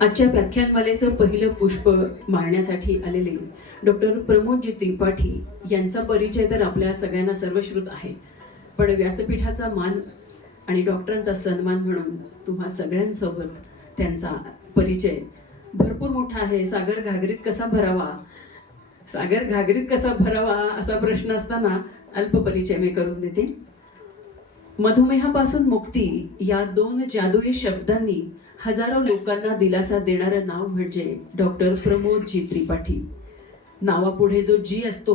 आजच्या व्याख्यानमालेचं पहिलं पुष्प मारण्यासाठी आलेले डॉक्टर प्रमोदजी त्रिपाठी यांचा परिचय तर आपल्या सगळ्यांना सर्वश्रुत आहे, पण व्यासपीठाचा मान आणि डॉक्टरांचा सन्मान म्हणून तुम्हा सगळ्यांसोबत त्यांचा परिचय भरपूर मोठा आहे. सागर घागरीत कसा भरावा असा प्रश्न असताना अल्प परिचय मी करून देते. मधुमेहापासून मुक्ती या दोन जादुई शब्दांनी हजारो लोकांना दिलासा देणारं नाव म्हणजे डॉक्टर प्रमोदजी त्रिपाठी. नावापुढे जो जी असतो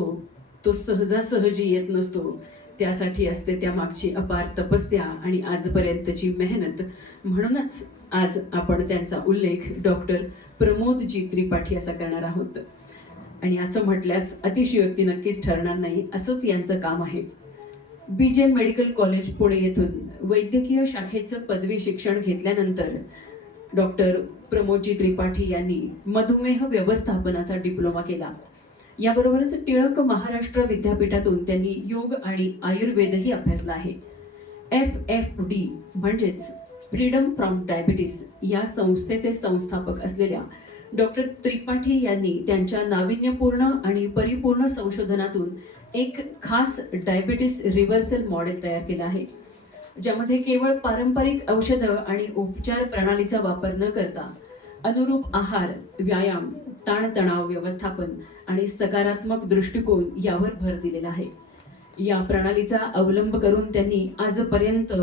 तो सहजासहजी येत नसतो, त्यासाठी असते त्यामागची अपार तपस्या आणि आजपर्यंतची मेहनत. म्हणूनच आज आपण त्यांचा उल्लेख डॉक्टर प्रमोदजी त्रिपाठी असा करणार आहोत. आणि असं म्हटल्यास अतिशयोक्ती नक्कीच ठरणार नाही, असंच यांचं काम आहे. BJ मेडिकल कॉलेज पुणे येथून वैद्यकीय शाखेचं पदवी शिक्षण घेतल्यानंतर डॉक्टर प्रमोदजी त्रिपाठी यांनी मधुमेह व्यवस्थापनाचा डिप्लोमा केला. याबरोबरच टिळक महाराष्ट्र विद्यापीठातून त्यांनी योग आणि आयुर्वेदही अभ्यासला आहे. FFD म्हणजेच फ्रीडम फ्रॉम डायबिटीस या संस्थेचे संस्थापक असलेल्या डॉक्टर त्रिपाठी यांनी त्यांच्या नाविन्यपूर्ण आणि परिपूर्ण संशोधनातून एक खास डायबिटीस रिव्हर्सल मॉडेल तयार केलं आहे, ज्यामध्ये केवळ पारंपरिक औषधं आणि उपचार प्रणालीचा वापर न करता अनुरूप आहार, व्यायाम, ताणतणाव व्यवस्थापन आणि सकारात्मक दृष्टिकोन यावर भर दिलेला आहे. या प्रणालीचा अवलंब करून त्यांनी आजपर्यंत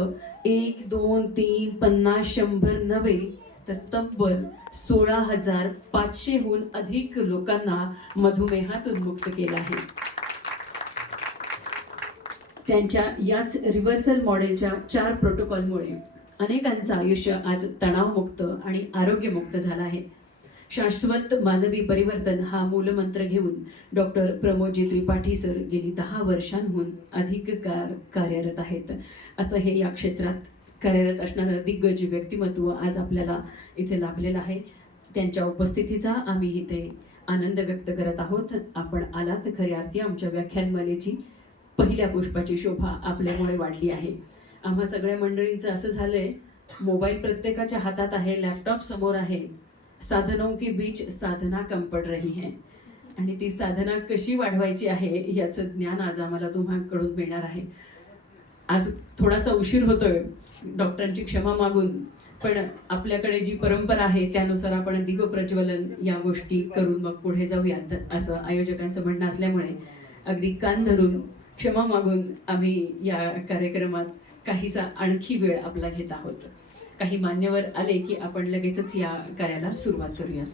1, 2, 3, 50, 100 नव्हे तर तब्बल 16,500हून अधिक लोकांना मधुमेहातून मुक्त केलं आहे. त्यांच्या याच रिव्हर्सल मॉडेलच्या 4 प्रोटोकॉलमुळे अनेकांचं आयुष्य आज तणावमुक्त आणि आरोग्यमुक्त झालं आहे. शाश्वत मानवी परिवर्तन हा मूलमंत्र घेऊन डॉक्टर प्रमोदजी त्रिपाठी सर गेली 10 वर्षांहून अधिक काळ कार्यरत आहेत. असं हे या क्षेत्रात कार्यरत असणारं दिग्गज व्यक्तिमत्व आज आपल्याला इथे लाभलेलं आहे. त्यांच्या उपस्थितीचा आम्ही इथे आनंद व्यक्त करत आहोत. आपण आलात खऱ्या अर्थी आमच्या व्याख्यानमालेची पहिल्या पुष्पाची शोभा आपल्यामुळे वाढली आहे. आम्हा सगळ्या मंडळींचं असं झालंय, मोबाईल प्रत्येकाच्या हातात आहे, लॅपटॉप समोर आहे, साधनों के बीच साधना कम पड़ रही है, आणि ती साधना कशी वाढवायची आहे याचं ज्ञान आज आम्हाला तुम्हाकडून मिळणार आहे. आज थोडासा उशीर होतोय, डॉक्टरांची क्षमा मागून, पण आपल्याकडे जी परंपरा आहे त्यानुसार आपण दीपप्रज्वलन या गोष्टी करून मग पुढे जाऊयात असं आयोजकांचं म्हणणं असल्यामुळे अगदी कान धरून क्षमा मागून आम्ही या कार्यक्रमात काहीसा आणखी वेळ आपला घेत आहोत. काही मान्यवर आले की आपण लगेचच या कार्याला सुरुवात करूयात.